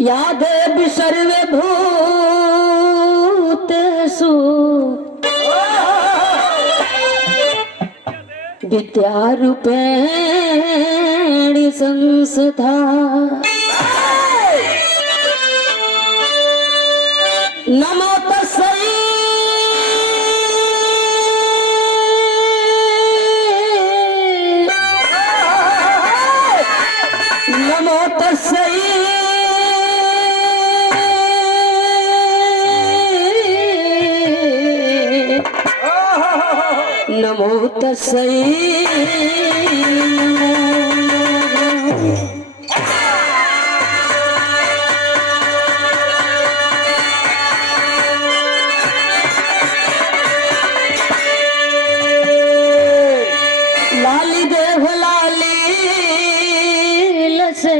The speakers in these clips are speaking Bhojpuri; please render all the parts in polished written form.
यादेव सर्वभूतेषु विद्यारूपेण संस्था नमो तस्मै नमो तस्मै नमो तस्मै लाली देव लाली लसे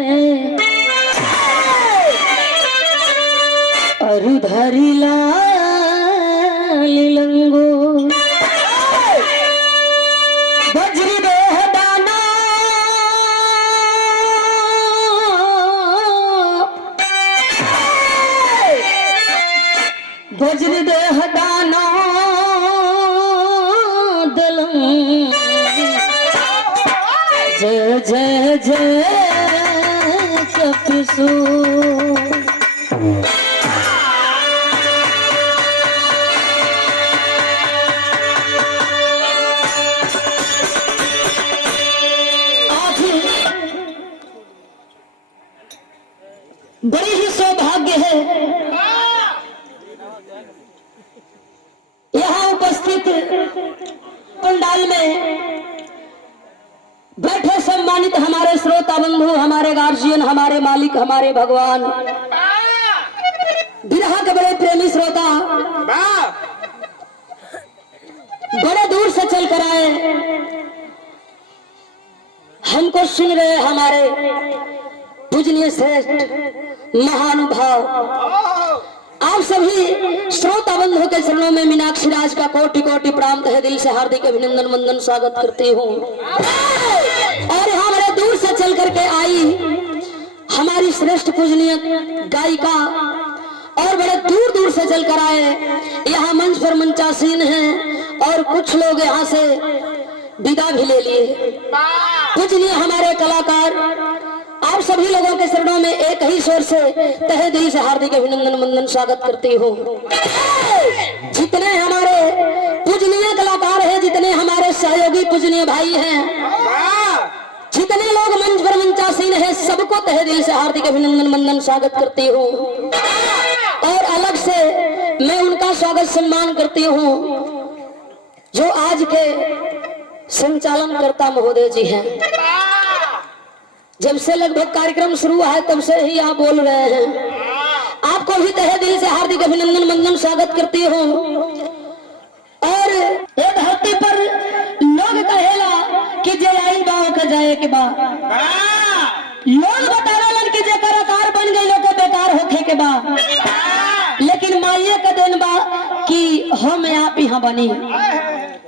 अरुधरी लाली लंगो वज्री देह दाना वज्री देह दाना दलम जय जय जय कपिसु बड़ी ही सौभाग्य है यहाँ उपस्थित पंडाल में बैठे सम्मानित हमारे श्रोता बंधु, हमारे गार्जियन, हमारे मालिक, हमारे भगवान, बिरहा के बड़े प्रेमी श्रोता बड़े दूर से चल कर आए, हमको सुन रहे हमारे पूजनीय श्रेष्ठ महानुभाव, आप सभी श्रोता बंधु के चरणों में मीनाक्षी राज का कोटि कोटि प्रणाम तहे दिल से हार्दिक अभिनंदन वंदन स्वागत करती हूँ। और यहाँ बड़े दूर से चल करके आई हमारी श्रेष्ठ पूजनीय गायिका और बड़े दूर दूर से चल कर आए यहाँ मंच पर मंचासीन हैं और कुछ लोग यहाँ से विदा भी ले लिए। पूजनीय हमारे कलाकार, आप सभी लोगों के चरणों में एक ही स्वर से तहे दिल से हार्दिक अभिनंदन वंदन स्वागत करती हूँ। जितने हमारे पूजनीय कलाकार हैं, जितने हमारे सहयोगी पूजनीय भाई हैं, जितने लोग मंच पर मंचासीन हैं, सबको तहे दिल से हार्दिक अभिनंदन वंदन स्वागत करती हूँ। और अलग से मैं उनका स्वागत सम्मान करती हूँ जो आज के संचालन करता महोदय जी हैं। जब से लगभग कार्यक्रम शुरू हुआ है तब से ही आप बोल रहे हैं, आपको भी तहे दिल से हार्दिक अभिनंदन वंदन स्वागत करती हूँ। और एक धरती पर लोग कहेला कि जे आई बा के जाए के बा, लोग बतावेलन कि जे कलाकार बन गई लोग बेकार होखे के बा, लेकिन माइये का दिन बा कि हम आप यहाँ बनी,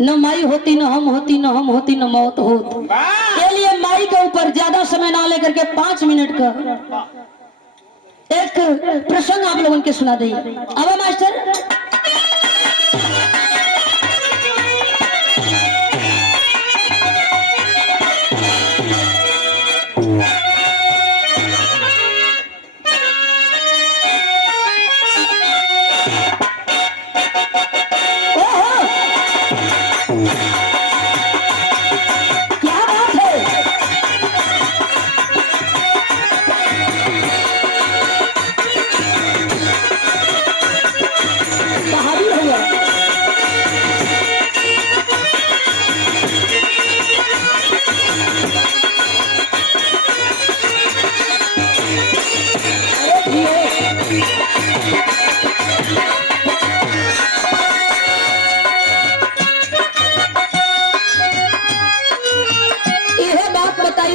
न माई होती न हम होती, न हम होती न मौत होती। के लिए माई के ऊपर ज्यादा समय ना लेकर के 5 मिनट का एक प्रसंग आप लोगों के सुना दें। अब मास्टर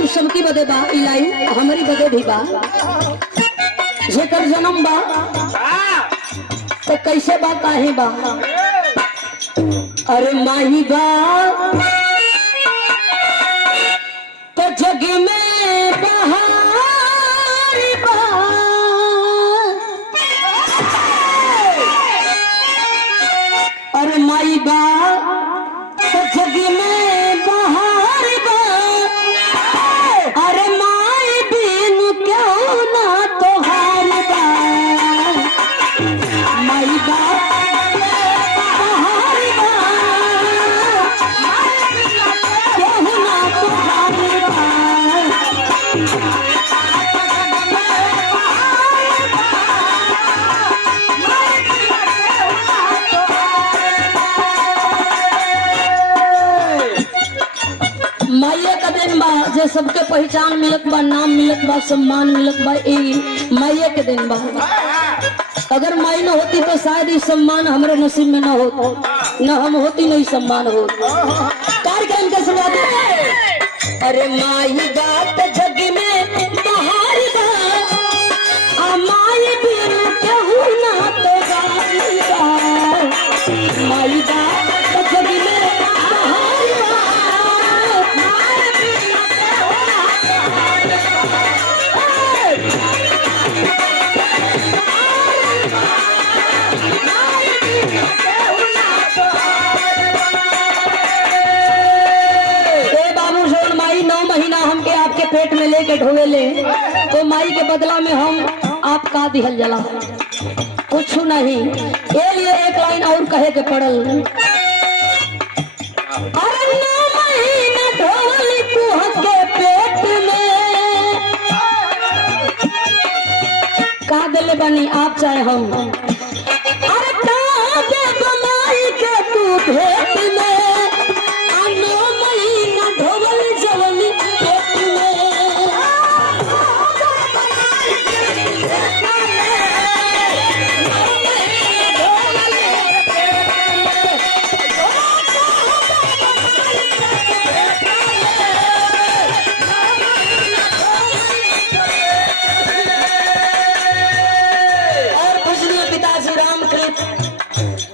सबकी बदे बा, इलाई हमारी बदे भी बा, जेकर जन्म बा तो कैसे बा काहे बा। अरे माही बा तो जग में बहार बा, सबके पहचान मिलत बा, नाम मिलत बा, सम्मान मिलत बा, माइये के दिन बा। अगर माई न होती तो शायद ये सम्मान हमारे नसीब में न हो, न हम होती न सम्मान हो। कार्यक्रम का शुरुआत। अरे माई बात जग में बाहर बा, माई बिन केहू ना तो गाई बा। माई बात जग में बाहर बा, माई बिन केहू ना तो गाई बा। हमके आपके पेट में लेके ढोले तो माई के बदला में हम आप का दिहल जला कुछ नहीं। ये लिए एक लाइन और कहे के पड़ल। अरे 9 महीने ढोली के पेट में का दिले बनी आप चाहे हम। अरे काहे बनाई के तू भेट में,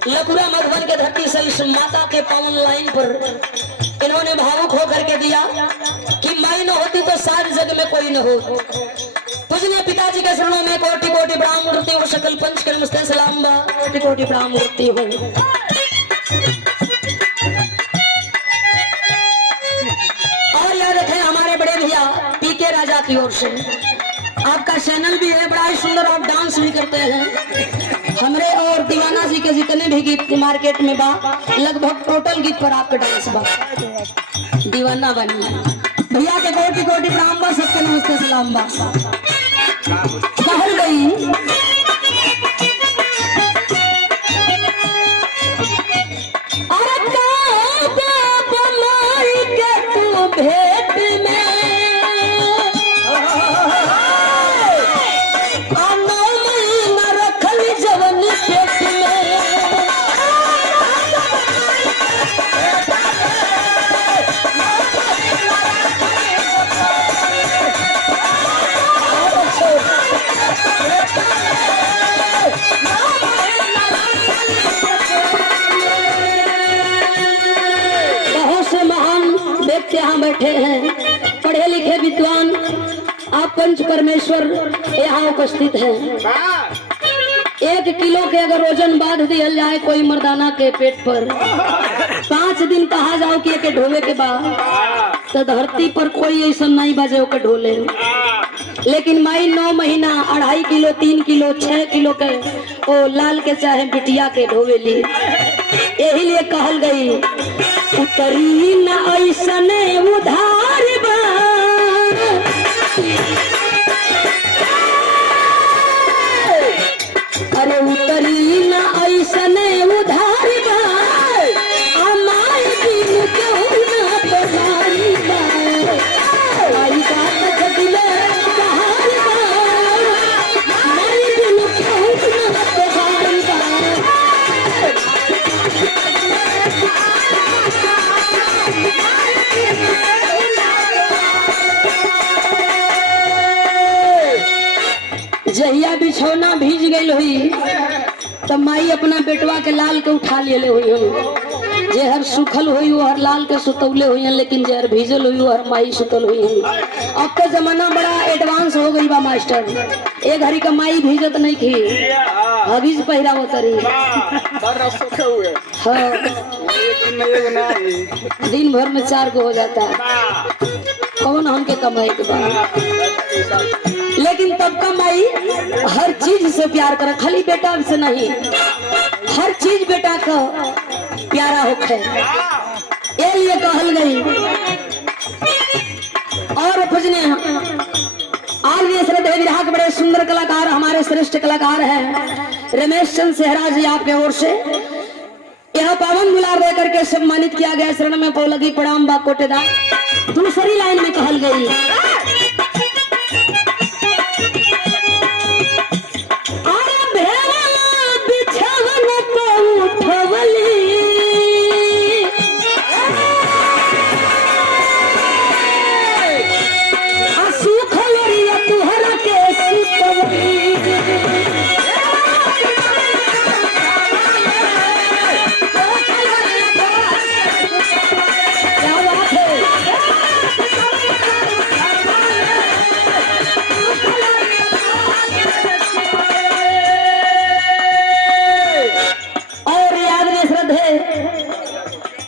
लकुरा मधुबन के धरती से इस माता के पावन लाइन पर इन्होंने भावुक होकर के दिया कि माई न होती तो सारे जग में कोई न हो। पूजनीय पिताजी के शरणों में कोटि कोटि प्रणाम करती हूँ, सकल पंच के नमस्ते सलाम बा, कोटि कोटि प्रणाम करती हूँ। और याद रखें हमारे बड़े भैया पीके राजा की ओर से आपका चैनल भी है, बड़ा ही सुंदर, आप डांस भी करते हैं। हमरे और दीवाना जी के जितने भी गीत मार्केट में बा लगभग टोटल गीत पर आपका डांस बा। दीवाना बनी भैया के कोटि कोटि प्रणाम बा, सबके नमस्ते सलाम बा। कहल गई अरे बनाई के तू भेट में, यहाँ बैठे हैं पढ़े लिखे विद्वान, आप पंच परमेश्वर यहाँ उपस्थित हैं। 1 किलो के अगर वजन बांध दिया जाए कोई मर्दाना के पेट पर, 5 दिन कहा जाओ कि एक ढोले के बाद तो धरती पर कोई ऐसा नहीं बजे के ढोले। लेकिन माई 9 महीना 2.5 किलो 3 किलो 6 किलो के ओ लाल के चाहे बिटिया के ढोवेली। यही लिए कहल गई उतरी न ऐसने उधार बा, अरे उतरी न ऐसने उधार बा, माई बिन केहू ना तो गाई बा। माई बात जग में बाहर बा, माई बिन केहू ना तो गाई बा। जहिया बिछौना भीज गई हुई तब माई अपना बेटवा के लाल के उठा ले हुई हो। जहर सुखल हुई वो हर लाल के सुतौले हुई, लेकिन जहर भीजल हुई वो हर माई सुतल हुई। अब का जमाना बड़ा एडवांस हो गई बा मास्टर, एक घड़ी का माई भीजत नहीं थी, हबीज पहरा होता रही। हाँ दिन भर में 4 को हो जाता है, कौन हमके कमाई के बाद। लेकिन तब का माई हर चीज से प्यार कर, खाली बेटा से नहीं, हर चीज बेटा का प्यारा होखे। ये लिए कहल गई। और पूजने आज भी श्रद्धेय विराह के बड़े सुंदर कलाकार हमारे श्रेष्ठ कलाकार हैं रमेश चंद्र सेहरा जी, आपके ओर से यह पावन गुलाब दे करके सम्मानित किया गया। शरण में पौलगी प्रणाम बा कोटेदार। दूसरी लाइन में कहल गई, अरे भेवला बिछवन तो उठवली, सुखल रिया तुहरा के सुतवली।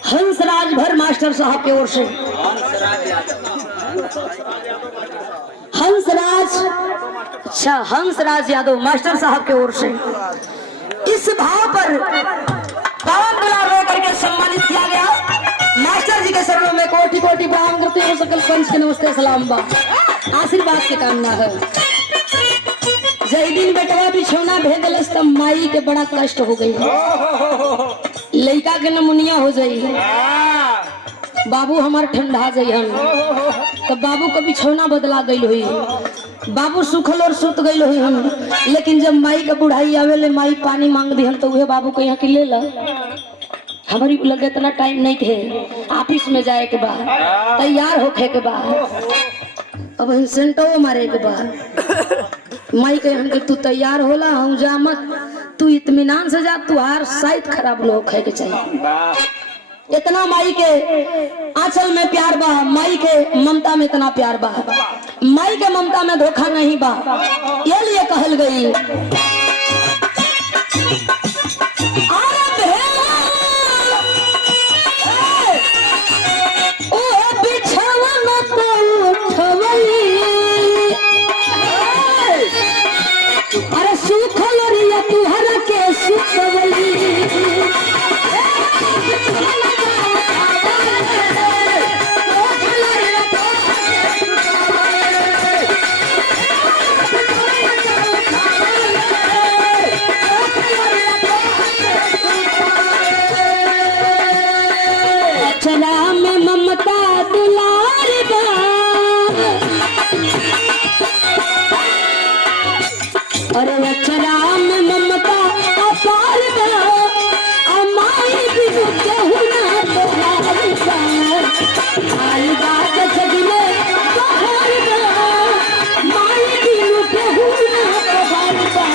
हंसराज भर मास्टर साहब की ओर से, हंसराज यादव मास्टर साहब की ओर से इस भाव पर पावन गुलाब करके सम्मानित किया गया। मास्टर जी के चरणों में कोटि कोटि प्रणाम करते हैं, सकल पंच के नमस्ते सलाम बा, आशीर्वाद की कामना है। जय दिन बेटवा बिछौना भेजलस तब माई के बड़ा कष्ट हो गई, लड़का के नमुनिया हो जाई, बाबू हमार ठंडा जाई, हम तब बाबू का बिछौना बदला गई हुई, बाबू सुखल और सुत गई हुई हम। लेकिन जब माई का बुढ़ाई आवे ले माई पानी मांग दी हम तो वह बाबू को यहाँ की ले ला, हमारी लगे इतना टाइम नहीं थे, ऑफिस में जाए के बाद तैयार होके के बाद अब सेंटो मारे के बाद माई कहे हम तू तैयार होला, हम जा मत, तू इत्मीनान से जा, तू हार शायद खराब न हो खाए के चाहिए। इतना माई के आंचल में प्यार बा, माई के ममता में इतना प्यार बा, माई के ममता में धोखा नहीं बा, ये लिए कहल गई। अरे सुखल रिया तुहरा के सुतवली, अचरा में ममता दुलार बा, अरे अचरा में ममता अपार बा, अमाई बिनु केहू ना तोहार बा, आई बात सजने तोहार बा, माई बिनु केहू ना तोहार बा।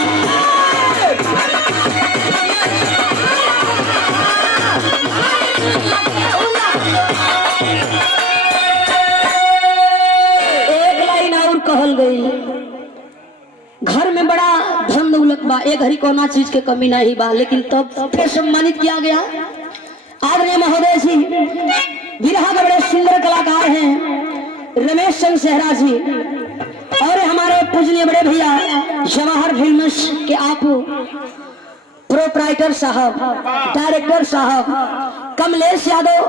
एक लाइन और कहल गई, घर में बड़ा धन दौलत बा, एक घड़ी कोना चीज के कमी नहीं बा, लेकिन तब फिर सम्मानित किया गया। आदरणीय महोदय जी बिरहा के बड़े सुंदर कलाकार हैं रमेश चंद्र सेहरा जी, और हमारे पूजनीय बड़े भैया जवाहर फिल्म्स के आप प्रोप्राइटर साहब, डायरेक्टर साहब कमलेश यादव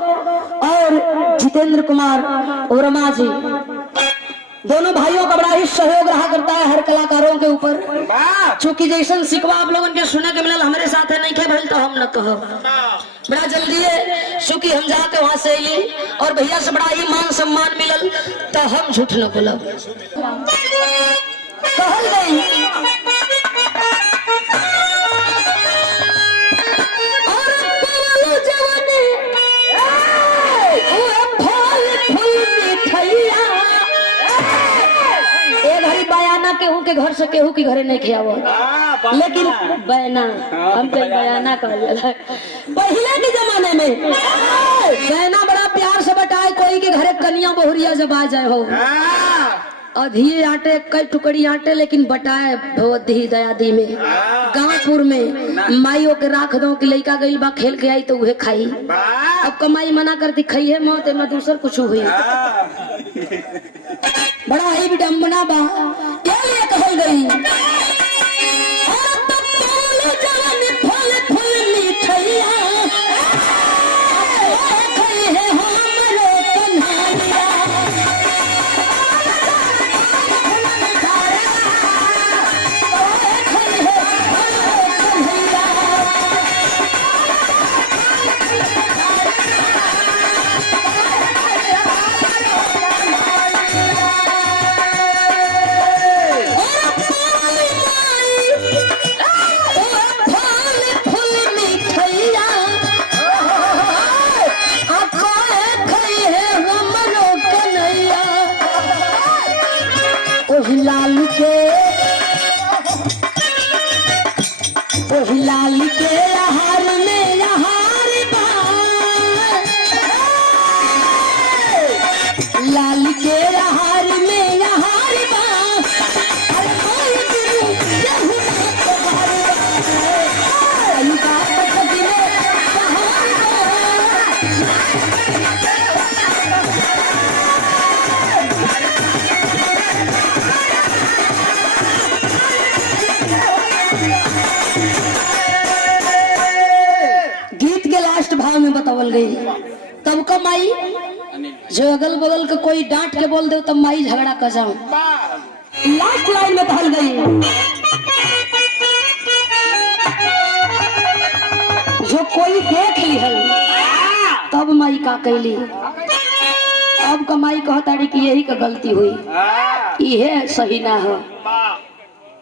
और जितेंद्र कुमार वर्मा जी, दोनों भाइयों का बड़ा ही सहयोग रहा करता है हर कलाकारों के ऊपर। चूंकि जैसन सिकवा आप लोगों के सुने के मिलल हमारे साथ है नहीं थे भइल तो हम न कहो, बड़ा जल्दी है चूंकि हम जाके वहां से अली और भैया से बड़ा ही मान सम्मान मिलल तो हम झूठ न बोलब। कहल गई केहू के घर से केहू के घरे नहीं खियावो, लेकिन बैना हम पे बयाना कहल जाला। पहले के जमाने में बैना बड़ा प्यार से बटाए, कोई के घरे कन्या बहुरिया जब आ जाए हो अधी आटे कई टुकड़ी आटे, लेकिन बटाए भवदी दयादी में गांवपुर में माइयों के राख दो कि लड़का गई बा खेल के आई तो उहे खाई, अब कमाई मना कर दिखाई है मौत में दूसर कुछ हुई, बड़ा ही विडम्बना बा। क्या लिए कहल गई ओही लाल के आहार में आहार बा, लाल के आहार में आहार बा, अरे कोई बिनु केहू ना तोहार बा, अनु का पसंद में बहार बा। गीत के लास्ट भाव में बतावल गई तब का माई जो अगल बगल का कोई डांट के बोल दे तब माई झगड़ा कर जाऊं। लास्ट लाइन में कहल गई जो कोई देख ली है तब माई का कैली। अब का माई कहता कि यही का गलती हुई, यह सही ना हो,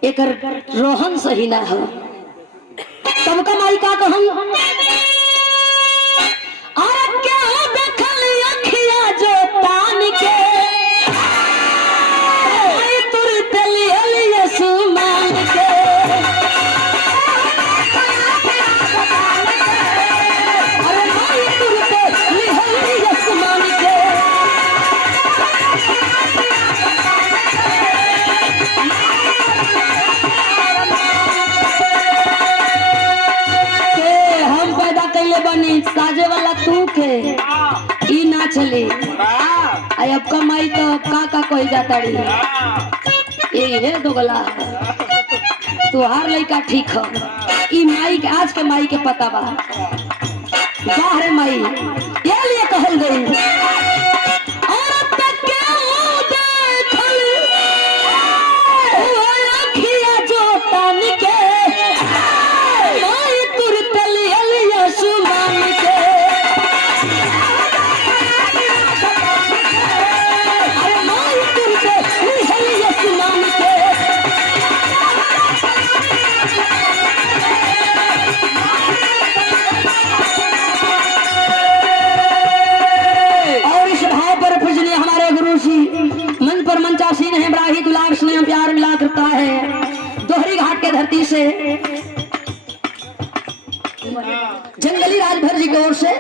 एक रोहन सही ना हो। तब का माई का कहन जो तान के तुरंत लिया सुमान के, अरे माई तुरंत लिया सुमान के, हम पैदा कैले बनी साजे वाला तू के ई ना चले। आई अब कमाई तो का कोई जाता रही ये दोगला तुहार लड़का ठीक है। ई माई के आज के माई के पता बा बाहर माई ये लिए कहल गई जो तान के माई तुरंत लिया सुमान के, मंचासीन है बराही दुलार स्नेह प्यार मिला करता है। दोहरी घाट के धरती से जंगली राजभर जी की ओर से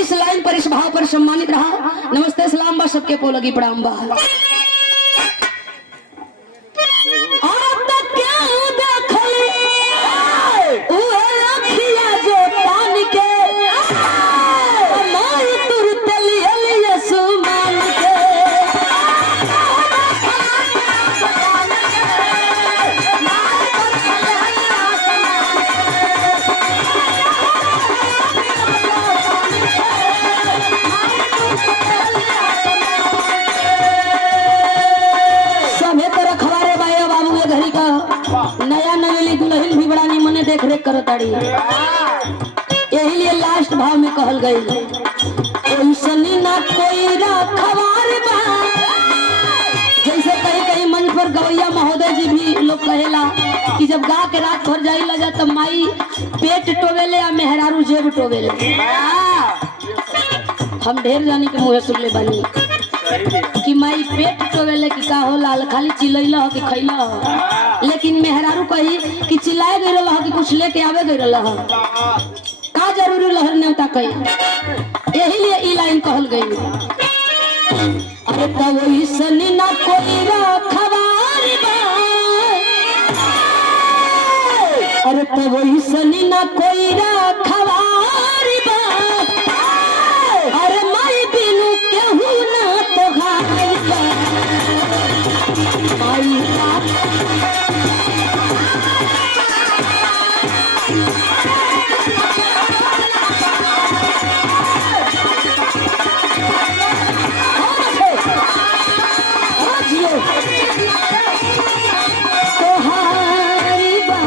इस लाइन पर इस भाव पर सम्मानित रहा। नमस्ते सलाम बा सबके पो लगी प्रणाम बा। नया नवेली दुल्हन भी बड़ा निमने देख रेख करो ताड़ी, यही लिए लास्ट भाव में कहल गई ना कोई रखवार बा। जैसे कहीं कहीं मंच पर गवैया महोदय जी भी लोग कहेला कि जब गा के रात भर जाई लगा तब माई पेट टोवेले या मेहरारू जेब टोवेले। हम ढेर जानी के मुँह सुन ले बनी कि माई पेट टोवेले कि का हो लाल खाली चिल्लैला हो कि खैला हो, लेकिन मेहरारू कही कि चिल्लाए गई रहा कि कुछ लेके आवे गई रहा का जरूरी लहर न्योता कही। यही लिए ई लाइन कहल गई अरे तब सनी ना कोई रखवार बा, अरे तब सनी ना कोई रखवार बा, अरे माई बिनु केहू ना तो घाई बा, माई तोहारी बा।